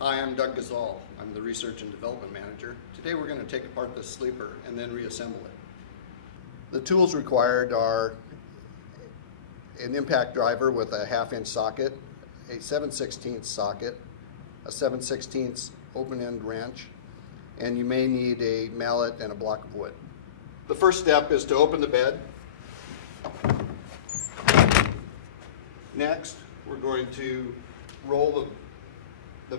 Hi, I'm Doug Gazal. I'm the Research and Development Manager. Today we're going to take apart this sleeper and then reassemble it. The tools required are an impact driver with a 1/2-inch socket, a 7/16 socket, a 7/16 open-end wrench, and you may need a mallet and a block of wood. The first step is to open the bed. Next, we're going to roll the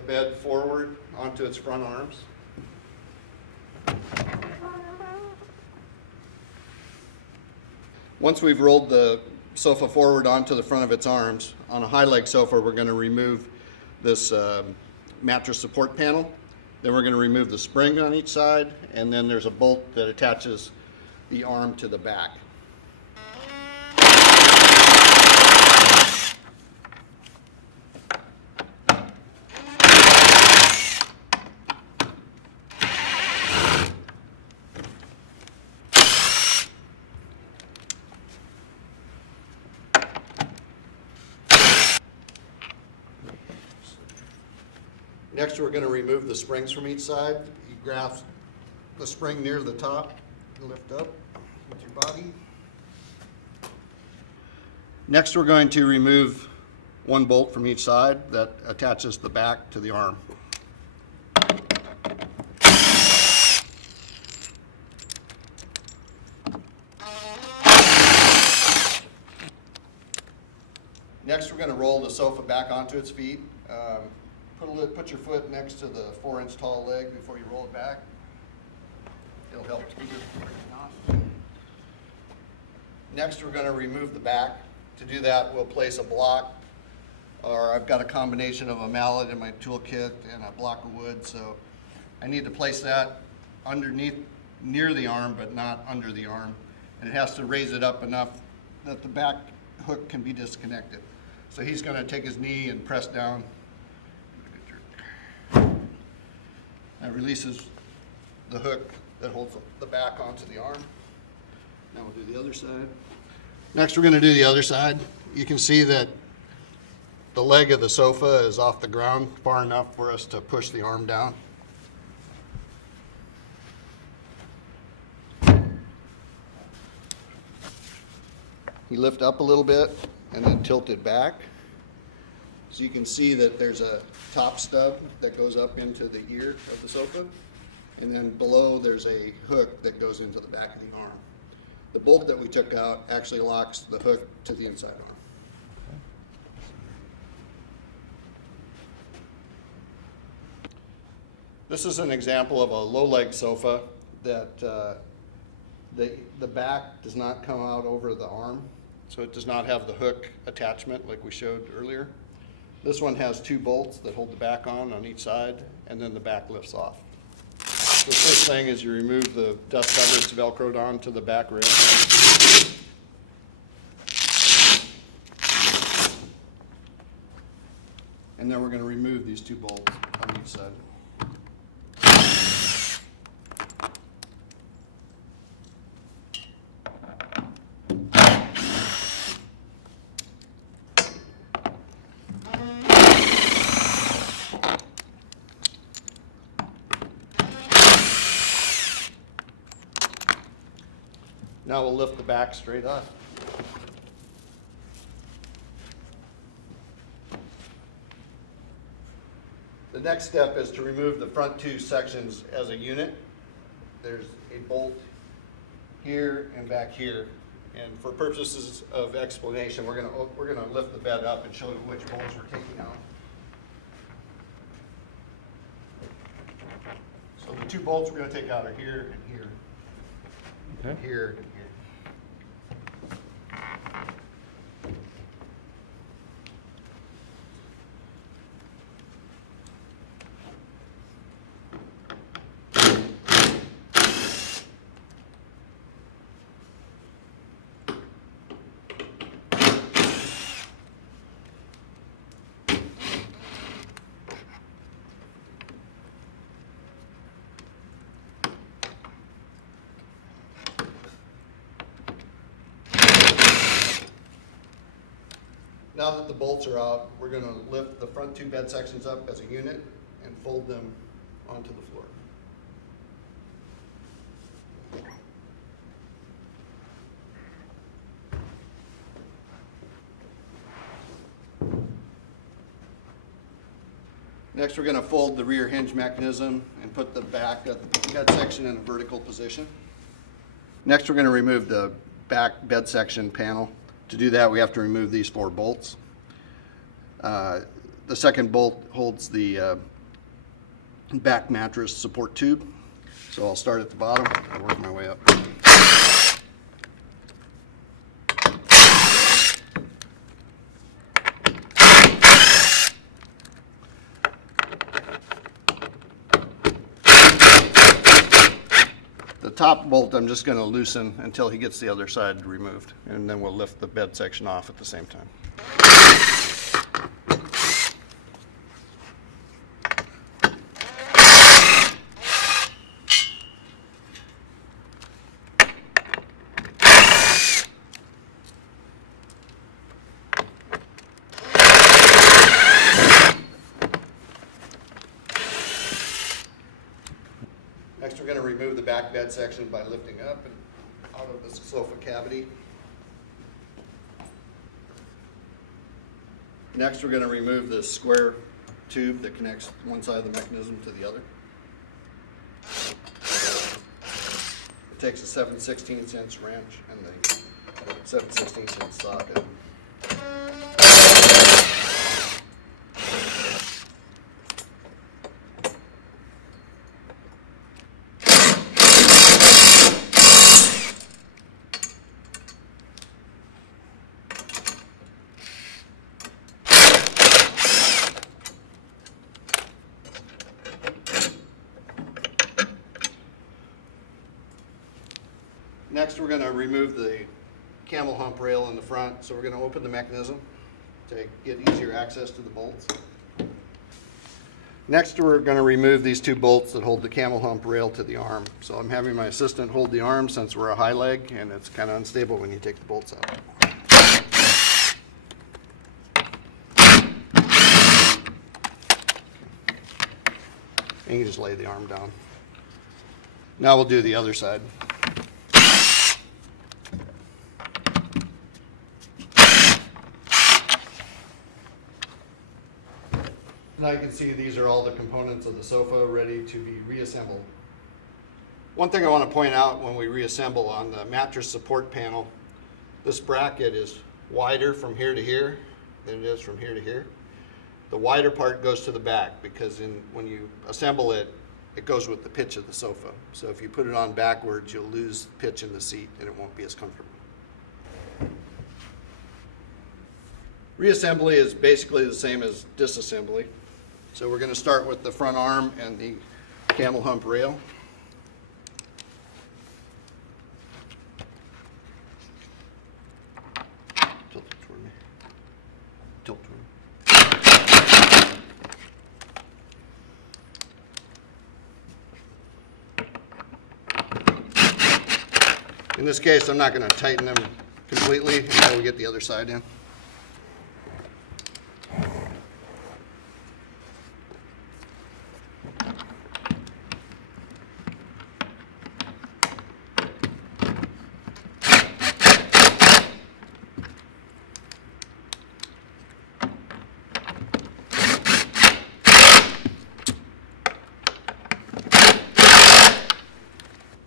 bed forward onto its front arms. Once we've rolled the sofa forward onto the front of its arms, on a high leg sofa we're going to remove this mattress support panel. Then we're going to remove the spring on each side, and then there's a bolt that attaches the arm to the back. Next, we're going to remove the springs from each side. You grasp the spring near the top, lift up with your body. Next, we're going to remove one bolt from each side that attaches the back to the arm. Next, we're going to roll the sofa back onto its feet. Put your foot next to the 4-inch tall leg before you roll it back. It'll help to keep it from breaking off. Next, we're going to remove the back. To do that, we'll place a block, or I've got a combination of a mallet in my toolkit and a block of wood, so I need to place that underneath, near the arm, but not under the arm. And it has to raise it up enough that the back hook can be disconnected. So he's going to take his knee and press down. That releases the hook that holds the back onto the arm. Now we'll do the other side. Next, we're going to do the other side. You can see that the leg of the sofa is off the ground far enough for us to push the arm down. You lift up a little bit and then tilt it back. So you can see that there's a top stub that goes up into the ear of the sofa, and then below there's a hook that goes into the back of the arm. The bolt that we took out actually locks the hook to the inside arm. This is an example of a low leg sofa that the back does not come out over the arm, so it does not have the hook attachment like we showed earlier. This one has 2 bolts that hold the back on each side, and then the back lifts off. The first thing is you remove the dust cover. It's velcroed onto the back rail. And then we're going to remove these 2 bolts on each side. Now we'll lift the back straight up. The next step is to remove the front 2 sections as a unit. There's a bolt here and back here. And for purposes of explanation, we're gonna lift the bed up and show you which bolts we're taking out. So the 2 bolts we're gonna take out are here and here. Okay. Here and here. Now that the bolts are out, we're going to lift the front 2 bed sections up as a unit and fold them onto the floor. Next, we're going to fold the rear hinge mechanism and put the back of the bed section in a vertical position. Next, we're going to remove the back bed section panel. To do that, we have to remove these 4 bolts. The second bolt holds the back mattress support tube. So I'll start at the bottom and work my way up. The top bolt I'm just going to loosen until he gets the other side removed, and then we'll lift the bed section off at the same time. Next, we're going to remove the back bed section by lifting up and out of the sofa cavity. Next, we're going to remove the square tube that connects one side of the mechanism to the other. It takes a 7/16" wrench and the 7/16" socket. Next, we're going to remove the camel hump rail in the front. So we're going to open the mechanism to get easier access to the bolts. Next, we're going to remove these 2 bolts that hold the camel hump rail to the arm. So I'm having my assistant hold the arm since we're a high leg and it's kind of unstable when you take the bolts out. And you can just lay the arm down. Now we'll do the other side. Now you can see these are all the components of the sofa ready to be reassembled. One thing I want to point out when we reassemble on the mattress support panel, this bracket is wider from here to here than it is from here to here. The wider part goes to the back because when you assemble it, it goes with the pitch of the sofa. So if you put it on backwards, you'll lose pitch in the seat and it won't be as comfortable. Reassembly is basically the same as disassembly. So we're going to start with the front arm and the camel hump rail. Tilt it toward me. Tilt toward me. In this case, I'm not going to tighten them completely until we get the other side in.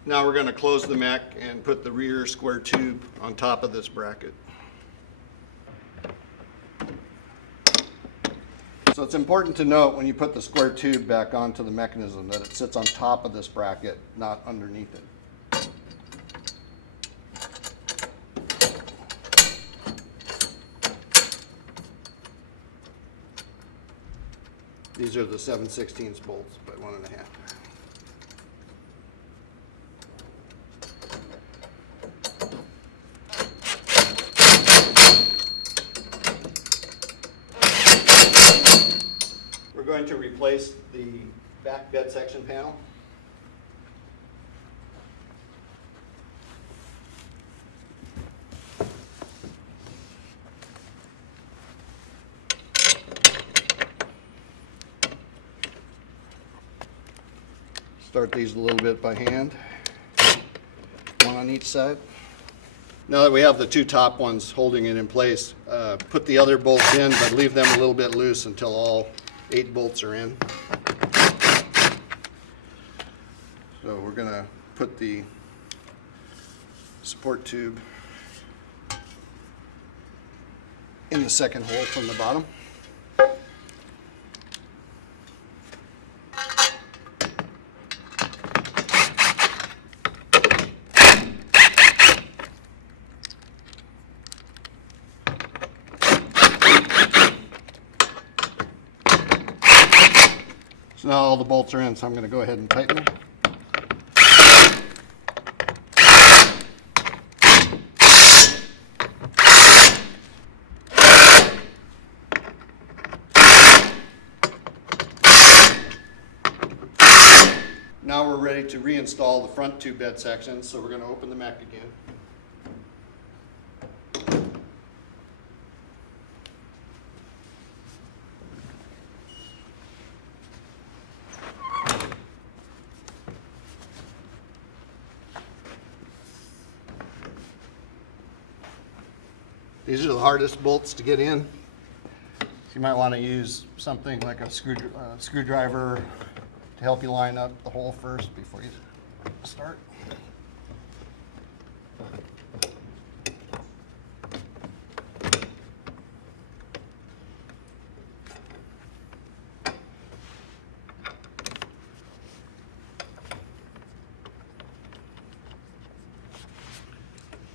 Now we're going to close the mech and put the rear square tube on top of this bracket. So it's important to note when you put the square tube back onto the mechanism that it sits on top of this bracket, not underneath it. These are the 7/16 bolts by 1.5. We're going to replace the back bed section panel. Start these a little bit by hand, one on each side. Now that we have the two top ones holding it in place, put the other bolts in, but leave them a little bit loose until all 8 bolts are in. So we're going to put the support tube in the second hole from the bottom. So now all the bolts are in, so I'm going to go ahead and tighten them. Now we're ready to reinstall the front two bed sections, so we're going to open the mech again. These are the hardest bolts to get in. So you might want to use something like a screwdriver to help you line up the hole first before you start.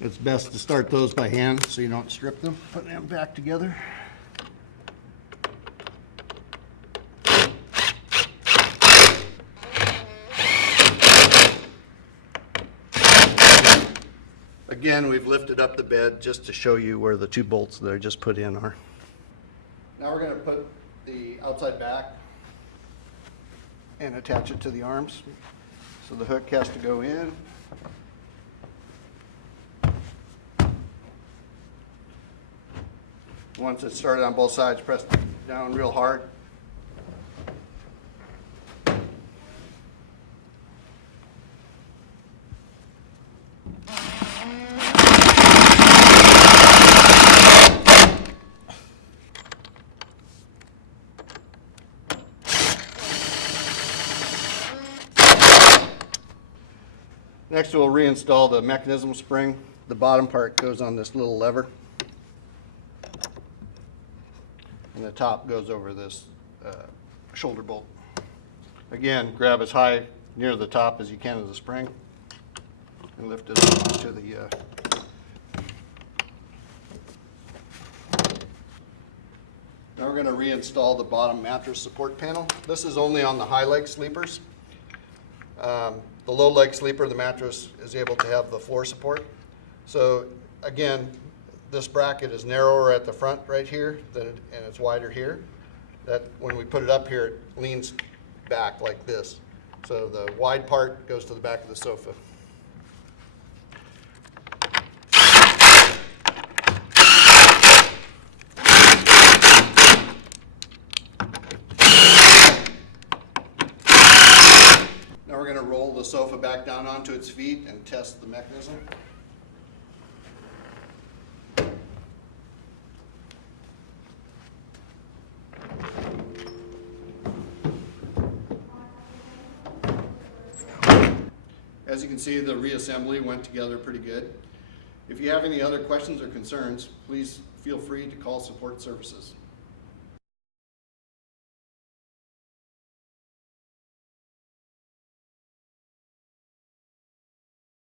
It's best to start those by hand so you don't strip them. Put them back together. Again, we've lifted up the bed just to show you where the 2 bolts that I just put in are. Now we're going to put the outside back and attach it to the arms. So the hook has to go in. Once it's started on both sides, press down real hard. Next, we'll reinstall the mechanism spring. The bottom part goes on this little lever, and the top goes over this shoulder bolt. Again, grab as high near the top as you can of the spring and lift it up onto the Now we're going to reinstall the bottom mattress support panel. This is only on the high leg sleepers. The low leg sleeper, the mattress is able to have the floor support. So again, this bracket is narrower at the front right here and it's wider here. That when we put it up here, it leans back like this. So the wide part goes to the back of the sofa. Now we're going to roll the sofa back down onto its feet and test the mechanism. As you can see, the reassembly went together pretty good. If you have any other questions or concerns, please feel free to call support services.